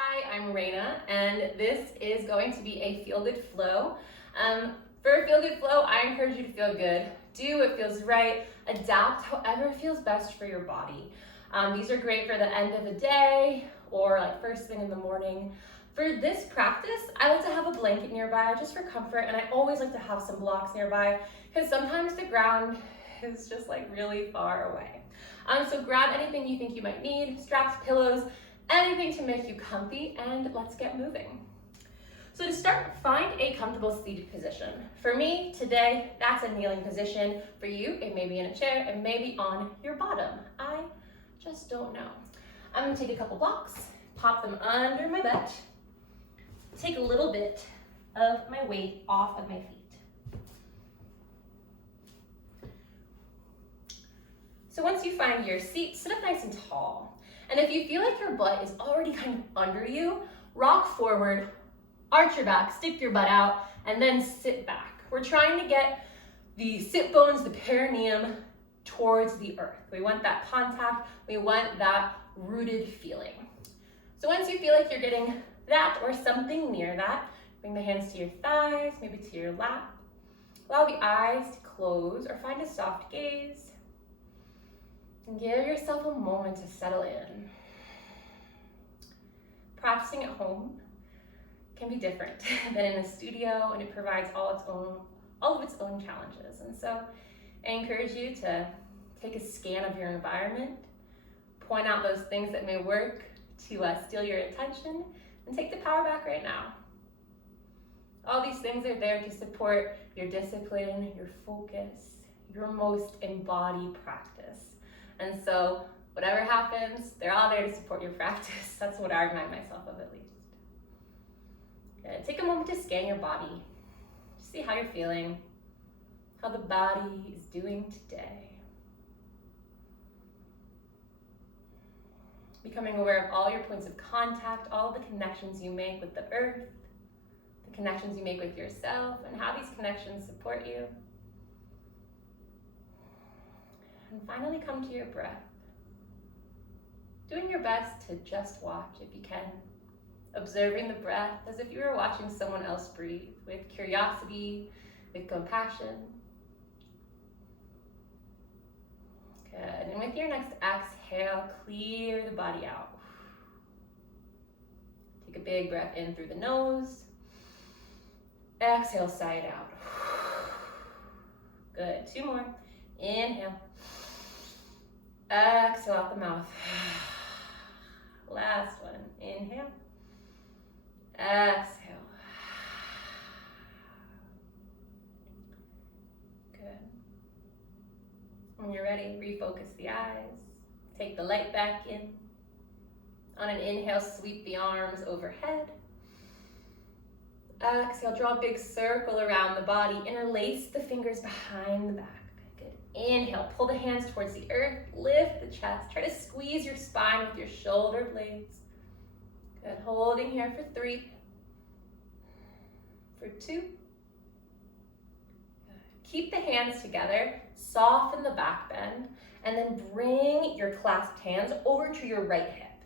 Hi, I'm Raina, and this is going to be a Feel Good Flow. For a Feel Good Flow, I encourage you to feel good. Do what feels right. Adapt however feels best for your body. These are great for the end of the day or like first thing in the morning. For this practice, I like to have a blanket nearby just for comfort, and I always like to have some blocks nearby because sometimes the ground is just like really far away. So grab anything you think you might need, straps, pillows, anything to make you comfy, and let's get moving. So to start, find a comfortable seated position. For me, today, that's a kneeling position. For you, it may be in a chair, it may be on your bottom. I just don't know. I'm gonna take a couple blocks, pop them under my butt, take a little bit of my weight off of my feet. So once you find your seat, sit up nice and tall. And if you feel like your butt is already kind of under you, rock forward, arch your back, stick your butt out, and then sit back. We're trying to get the sit bones, the perineum, towards the earth. We want that contact, we want that rooted feeling. So once you feel like you're getting that or something near that, bring the hands to your thighs, maybe to your lap. Allow the eyes to close or find a soft gaze. And give yourself a moment to settle in. Practicing at home can be different than in a studio, and it provides all of its own challenges. And so I encourage you to take a scan of your environment, point out those things that may work to steal your attention, and take the power back right now. All these things are there to support your discipline, your focus, your most embodied practice. And so whatever happens, they're all there to support your practice. That's what I remind myself of, at least. Good. Take a moment to scan your body. See how you're feeling, how the body is doing today. Becoming aware of all your points of contact, all the connections you make with the earth, the connections you make with yourself, and how these connections support you. And finally, come to your breath. Doing your best to just watch if you can. Observing the breath as if you were watching someone else breathe, with curiosity, with compassion. Good. And with your next exhale, clear the body out. Take a big breath in through the nose. Exhale, side out. Good. 2 more. Inhale. Exhale out the mouth. Last one. Inhale. Exhale. Good. When you're ready, refocus the eyes. Take the light back in. On an inhale, sweep the arms overhead. Exhale, draw a big circle around the body. Interlace the fingers behind the back. Inhale, pull the hands towards the earth, lift the chest. Try to squeeze your spine with your shoulder blades. Good, holding here for 3, for 2. Good. Keep the hands together, soften the back bend, and then bring your clasped hands over to your right hip.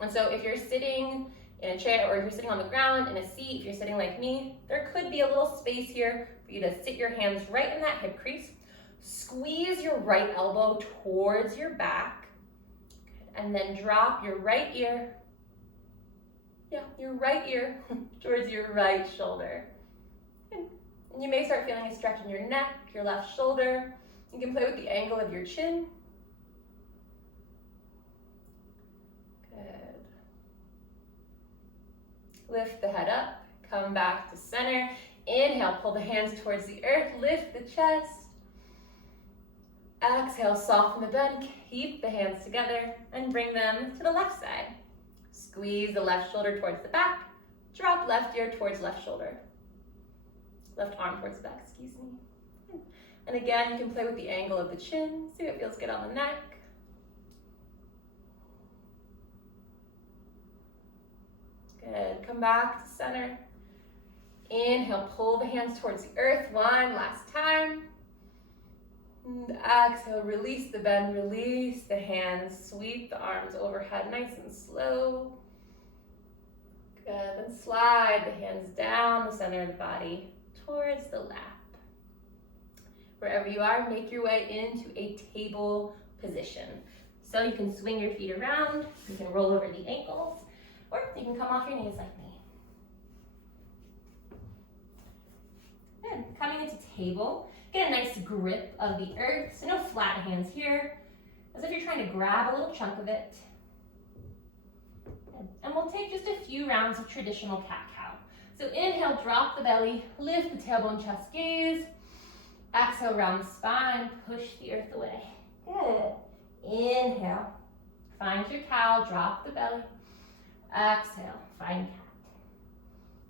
And so if you're sitting in a chair or if you're sitting on the ground in a seat, if you're sitting like me, there could be a little space here for you to sit your hands right in that hip crease. Squeeze your right elbow towards your back, and then drop your right ear, towards your right shoulder. And you may start feeling a stretch in your neck, your left shoulder. You can play with the angle of your chin. Good. Lift the head up, come back to center. Inhale, pull the hands towards the earth, lift the chest. Exhale, soften the bend, keep the hands together, and bring them to the left side. Squeeze the left shoulder towards the back, drop left ear towards left shoulder. Left arm towards the back, excuse me. And again, you can play with the angle of the chin, see what feels good on the neck. Good, come back to center. Inhale, pull the hands towards the earth, one last time. And exhale, release the bend, release the hands, sweep the arms overhead, nice and slow. Good, then slide the hands down the center of the body towards the lap. Wherever you are, make your way into a table position. So you can swing your feet around, you can roll over the ankles, or you can come off your knees like me. Good, coming into table, get a nice grip of the earth, so no flat hands here, as if you're trying to grab a little chunk of it. Good. And we'll take just a few rounds of traditional cat-cow. So inhale, drop the belly, lift the tailbone, chest gaze. Exhale, round the spine, push the earth away. Good. Inhale, find your cow, drop the belly. Exhale, find cat.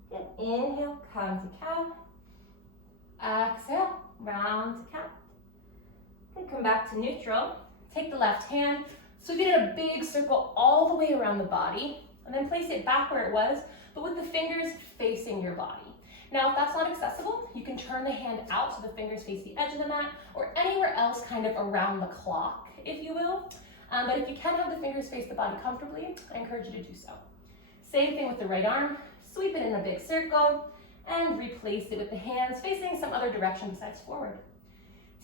Good. Inhale, come to cow. Exhale, round to cat. Good. Come back to neutral. Take the left hand, sweep it in a big circle all the way around the body, and then place it back where it was, but with the fingers facing your body. Now, if that's not accessible, you can turn the hand out so the fingers face the edge of the mat or anywhere else kind of around the clock, if you will. But if you can have the fingers face the body comfortably, I encourage you to do so. Same thing with the right arm. Sweep it in a big circle and replace it with the hands facing some other direction besides forward.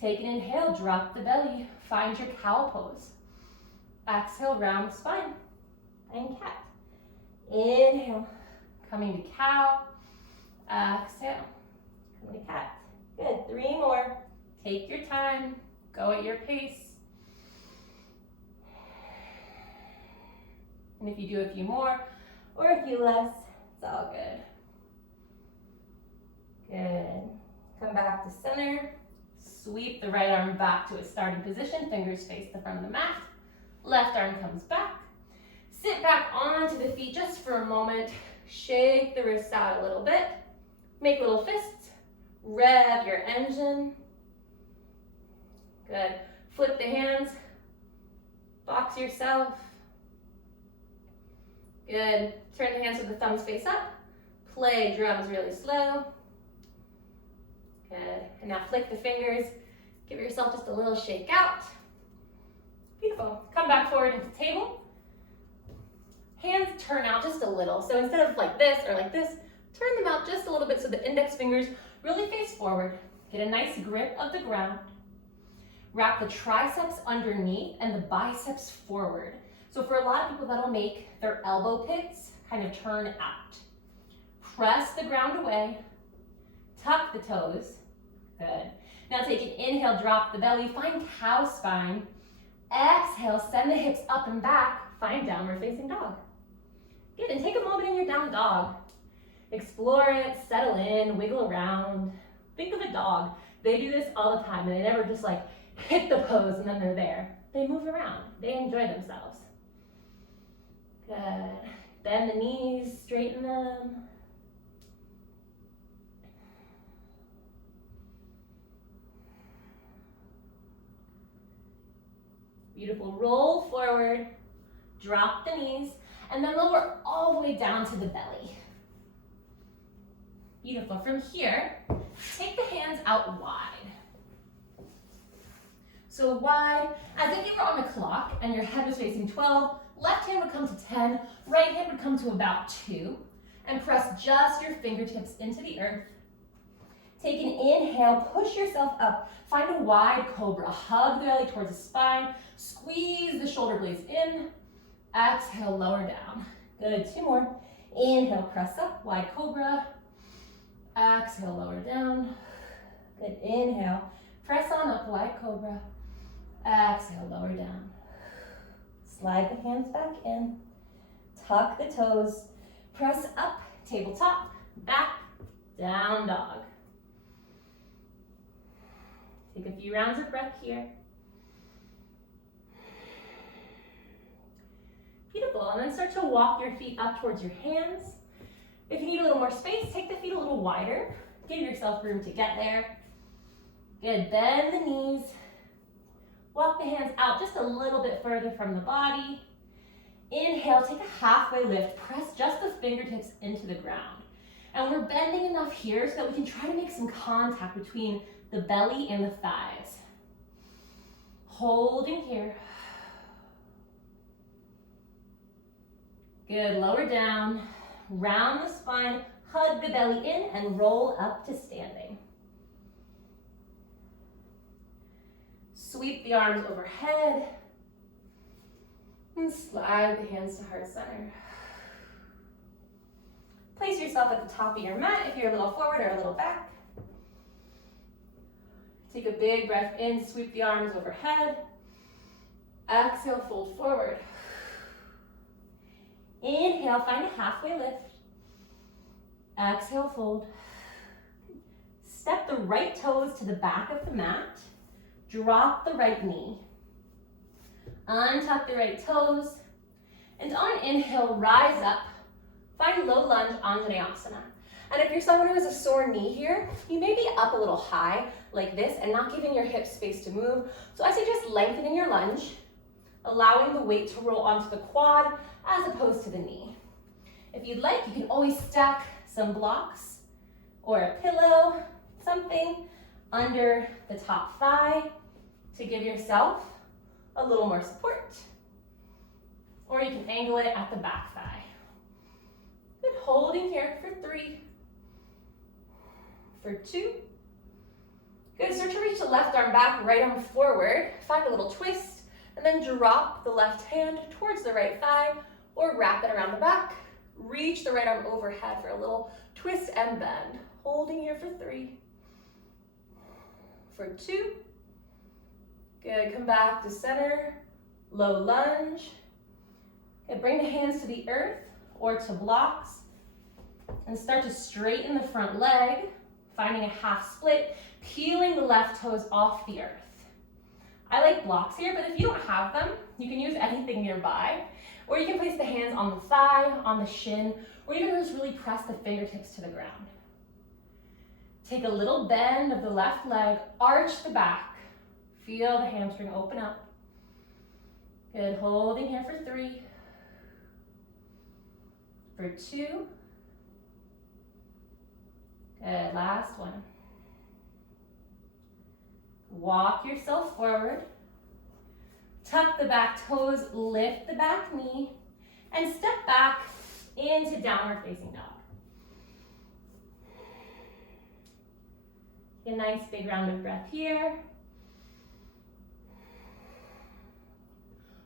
Take an inhale, drop the belly, find your cow pose. Exhale, round the spine and cat. Inhale, coming to cow. Exhale, coming to cat. Good, 3 more. Take your time, go at your pace. And if you do a few more or a few less, it's all good. Good. Come back to center. Sweep the right arm back to its starting position. Fingers face the front of the mat. Left arm comes back. Sit back onto the feet just for a moment. Shake the wrists out a little bit. Make little fists. Rev your engine. Good. Flip the hands. Box yourself. Good. Turn the hands with the thumbs face up. Play drums really slow. Good. And now flick the fingers. Give yourself just a little shake out. Beautiful. Come back forward into table. Hands turn out just a little. So instead of like this or like this, turn them out just a little bit so the index fingers really face forward. Get a nice grip of the ground. Wrap the triceps underneath and the biceps forward. So for a lot of people, that'll make their elbow pits kind of turn out. Press the ground away. Tuck the toes. Good. Now take an inhale, drop the belly, find cow spine. Exhale, send the hips up and back, find downward facing dog. Good, and take a moment in your down dog. Explore it, settle in, wiggle around. Think of a dog. They do this all the time, and they never just like hit the pose and then they're there. They move around, they enjoy themselves. Good, bend the knees, straighten them. Beautiful, roll forward, drop the knees, and then lower all the way down to the belly. Beautiful, from here, take the hands out wide. So wide, as if you were on the clock and your head was facing 12, left hand would come to 10, right hand would come to about 2, and press just your fingertips into the earth. Take an inhale, push yourself up. Find a wide cobra. Hug the belly towards the spine. Squeeze the shoulder blades in. Exhale, lower down. Good, 2 more. Inhale, press up, wide cobra. Exhale, lower down. Good, inhale. Press on up, wide cobra. Exhale, lower down. Slide the hands back in. Tuck the toes. Press up, tabletop, back, down dog. Take a few rounds of breath here. Beautiful, and then start to walk your feet up towards your hands. If you need a little more space, take the feet a little wider. Give yourself room to get there. Good, bend the knees. Walk the hands out just a little bit further from the body. Inhale, take a halfway lift. Press just the fingertips into the ground. And we're bending enough here so that we can try to make some contact between the belly and the thighs. Holding here. Good, lower down. Round the spine, hug the belly in, and roll up to standing. Sweep the arms overhead, and slide the hands to heart center. Place yourself at the top of your mat if you're a little forward or a little back. Take a big breath in, sweep the arms overhead. Exhale, fold forward. Inhale, find a halfway lift. Exhale, fold. Step the right toes to the back of the mat. Drop the right knee. Untuck the right toes. And on an inhale, rise up. Find low lunge, Anjaneyasana. And if you're someone who has a sore knee here, you may be up a little high like this and not giving your hips space to move. So I suggest lengthening your lunge, allowing the weight to roll onto the quad as opposed to the knee. If you'd like, you can always stack some blocks or a pillow, something under the top thigh to give yourself a little more support. Or you can angle it at the back thigh. Good, holding here for 3, for 2. Good, start to reach the left arm back, right arm forward. Find a little twist, and then drop the left hand towards the right thigh, or wrap it around the back. Reach the right arm overhead for a little twist and bend. Holding here for 3, for 2. Good, come back to center, low lunge. Good, bring the hands to the earth or to blocks, and start to straighten the front leg, finding a half split, peeling the left toes off the earth. I like blocks here, but if you don't have them, you can use anything nearby, or you can place the hands on the thigh, on the shin, or even just really press the fingertips to the ground. Take a little bend of the left leg, arch the back, feel the hamstring open up. Good, holding here for 3, for 2. Good, last one. Walk yourself forward. Tuck the back toes, lift the back knee, and step back into downward facing dog. A nice big round of breath here.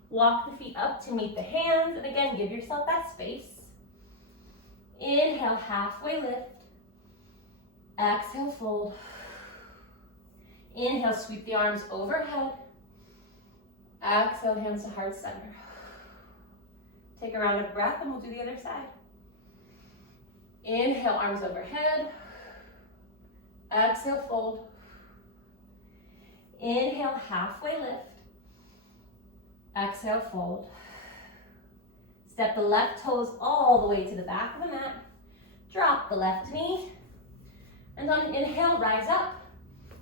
Walk the feet up to meet the hands, and again, give yourself that space. Inhale, halfway lift. Exhale, fold. Inhale, sweep the arms overhead. Exhale, hands to heart center. Take a round of breath and we'll do the other side. Inhale, arms overhead. Exhale, fold. Inhale, halfway lift. Exhale, fold. Step the left toes all the way to the back of the mat. Drop the left knee. And on an inhale, rise up.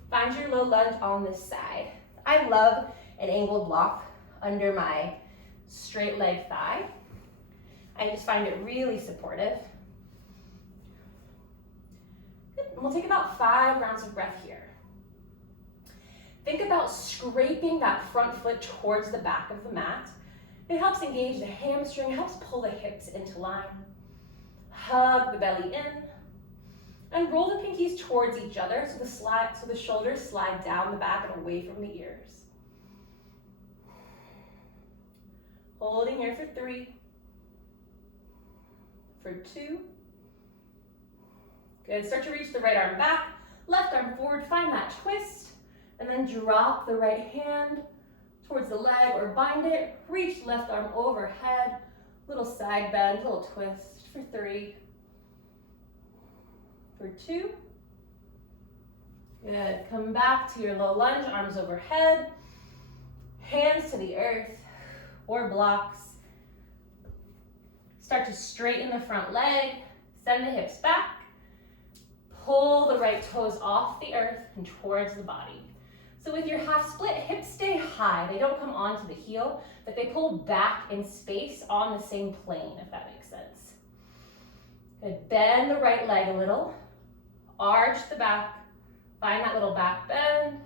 Find your low lunge on this side. I love an angled block under my straight leg thigh. I just find it really supportive. Good. We'll take about 5 rounds of breath here. Think about scraping that front foot towards the back of the mat. It helps engage the hamstring, helps pull the hips into line. Hug the belly in. And roll the pinkies towards each other so the shoulders slide down the back and away from the ears. Holding here for 3, for 2. Good, start to reach the right arm back, left arm forward, find that twist, and then drop the right hand towards the leg or bind it. Reach left arm overhead, little side bend, little twist for 3, for 2. Good, come back to your low lunge, arms overhead, hands to the earth or blocks. Start to straighten the front leg, send the hips back, pull the right toes off the earth and towards the body. So with your half split, hips stay high. They don't come onto the heel, but they pull back in space on the same plane, if that makes sense. Good, bend the right leg a little. Arch the back, find that little back bend,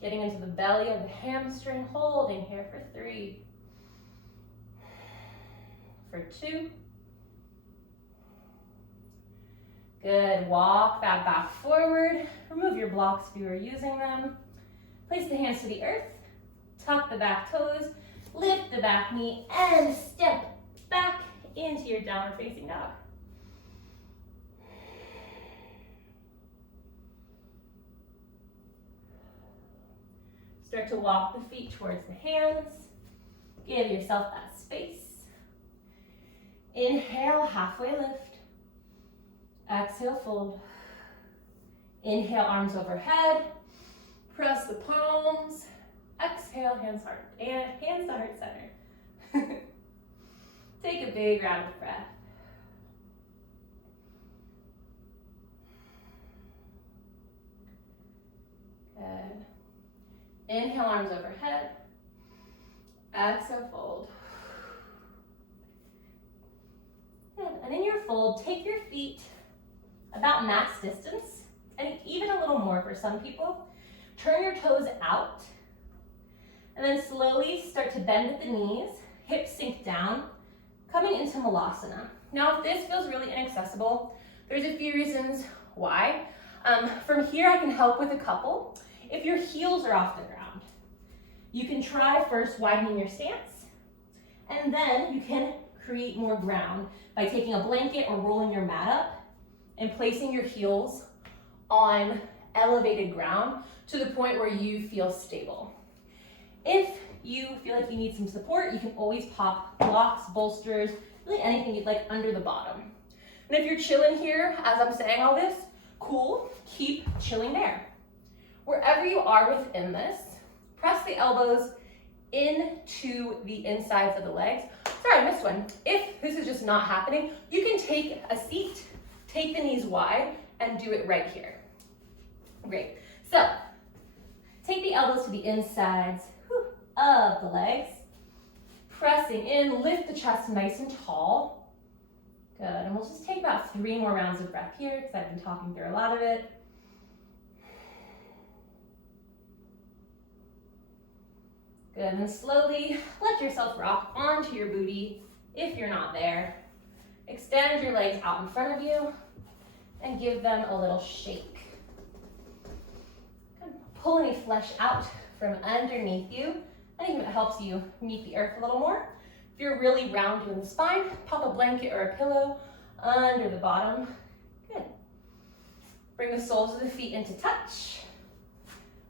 getting into the belly of the hamstring, holding here for 3, for 2, Good, walk that back forward. Remove your blocks if you are using them. Place the hands to the earth. Tuck the back toes. Lift the back knee and step back into your downward facing dog. Start to walk the feet towards the hands. Give yourself that space. Inhale, halfway lift. Exhale, fold. Inhale, arms overhead. Press the palms. Exhale, hands heart, and hands to heart center. Take a big round of breath. Good. Inhale, arms overhead. Exhale, fold. Good. And in your fold, take your feet about max distance, and even a little more for some people. Turn your toes out, and then slowly start to bend at the knees, hips sink down, coming into Malasana. Now, if this feels really inaccessible, there's a few reasons why. From here, I can help with a couple. If your heels are off the ground, you can try first widening your stance, and then you can create more ground by taking a blanket or rolling your mat up and placing your heels on elevated ground to the point where you feel stable. If you feel like you need some support, you can always pop blocks, bolsters, really anything you'd like under the bottom. And if you're chilling here as I'm saying all this, cool, keep chilling there. Wherever you are within this, press the elbows into the insides of the legs. Sorry, I missed one. If this is just not happening, you can take a seat, take the knees wide, and do it right here. Great. So, take the elbows to the insides of the legs. Pressing in, lift the chest nice and tall. Good, and we'll just take about 3 more rounds of breath here because I've been talking through a lot of it. Good, and slowly let yourself rock onto your booty if you're not there. Extend your legs out in front of you and give them a little shake. Good. Pull any flesh out from underneath you. Anything that helps you meet the earth a little more. If you're really round in the spine, pop a blanket or a pillow under the bottom. Good. Bring the soles of the feet into touch.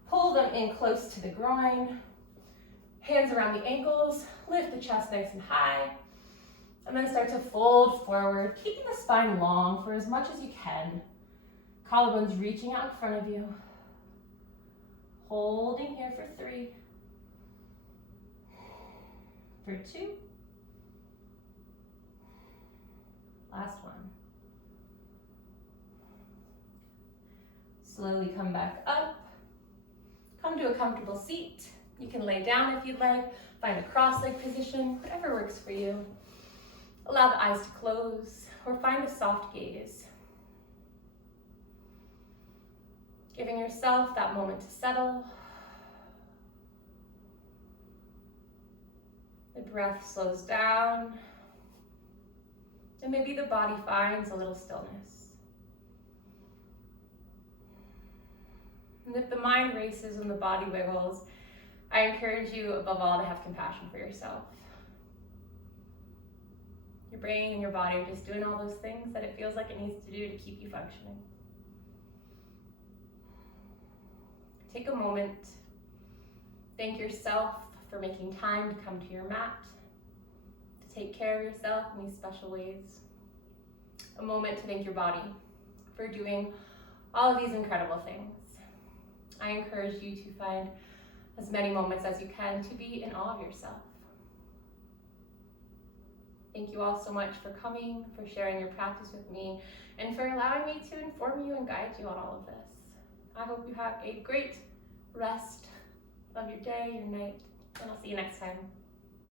Pull them in close to the groin. Hands around the ankles. Lift the chest nice and high. And then start to fold forward, keeping the spine long for as much as you can. Collarbones reaching out in front of you. Holding here for 3. For 2. Last one. Slowly come back up. Come to a comfortable seat. You can lay down if you'd like. Find a cross-leg position, whatever works for you. Allow the eyes to close or find a soft gaze. Giving yourself that moment to settle. The breath slows down, and maybe the body finds a little stillness. And if the mind races and the body wiggles, I encourage you above all to have compassion for yourself. Your brain and your body are just doing all those things that it feels like it needs to do to keep you functioning. Take a moment. Thank yourself for making time to come to your mat, to take care of yourself in these special ways. A moment to thank your body for doing all of these incredible things. I encourage you to find as many moments as you can to be in awe of yourself. Thank you all so much for coming, for sharing your practice with me, and for allowing me to inform you and guide you on all of this. I hope you have a great rest of your day, your night, and I'll see you next time.